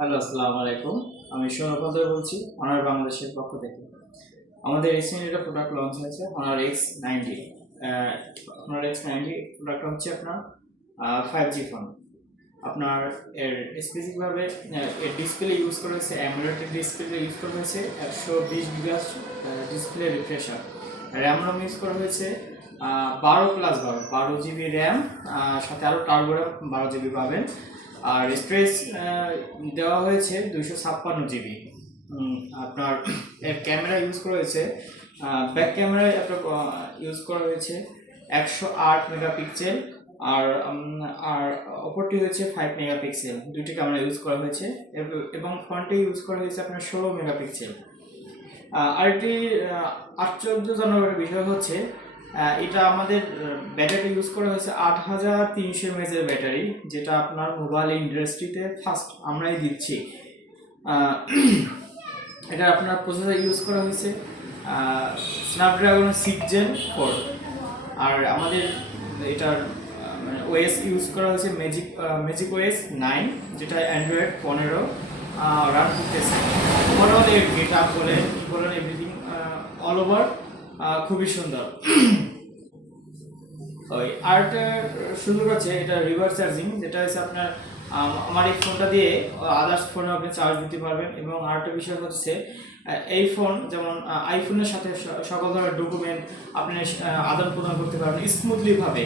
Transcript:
Hello, আসসালামু আলাইকুম। আমি সৌরভ মন্ডল বলছি অনার বাংলাদেশের পক্ষ থেকে। আমাদের রিসেন্টলি একটা প্রোডাক্ট লঞ্চ হয়েছে অনার X90। অনার X90 প্রোডাক্টটা হচ্ছে আপনার 5G ফোন। আপনার এর স্পেসিফিকভাবে এর ডিসপ্লে ইউজ করা হয়েছে অ্যামোলেড ডিসপ্লে ইউজ করা হয়েছে 120 GHz display refresher. RAM ROM use করা হয়েছে 12+12 র্যাম, সাথে আরও টার্বো র্যাম 12 GB পাবেন। আর স্টোরেজ দেওয়া হয়েছে 256 GB। আপনার এর ক্যামেরা ইউজ করা হয়েছে, ব্যাক ক্যামেরায় আপনার ইউজ করা হয়েছে 108 মেগাপিক্সেল, আর আর অপরটি হচ্ছে 5 মেগাপিক্সেল। দুটি ক্যামেরা ইউজ করা হয়েছে এবং ফ্রন্টে ইউজ করা হয়েছে আপনার 16 মেগাপিক্সেল। আরেকটি আশ্চর্যজনক বিষয় হচ্ছে এটা আমাদের ব্যাটারি ইউজ করা হয়েছে 8300 mAh এর ব্যাটারি, যেটা আপনার মোবাইল ইন্ডাস্ট্রিতে ফার্স্ট আমরাই দিচ্ছি। এটা আপনার প্রসেসর ইউজ করা হয়েছে স্ন্যাপড্রাগন 6 Gen 4। আর আমাদের এটার ওএস ইউজ করা হয়েছে ম্যাজিক ওএস 9, যেটা অ্যান্ড্রয়েড 15 রান করতেছে। ওভারঅল এর গেটআপ বলেন এভরিথিং অল ওভার খুবই সুন্দর। ওই আরেকটা সুন্দর আছে, এটা রিভার্স চার্জিং, যেটা হচ্ছে আপনার আমার এই ফোনটা দিয়ে আদার্স ফোনে আপনি চার্জ দিতে পারবেন। এবং আরেকটা বিষয় হচ্ছে এই ফোন যেমন আইফোনের সাথে সকল ধরনের ডকুমেন্ট আপনি আদান প্রদান করতে পারবেন স্মুথলি ভাবে।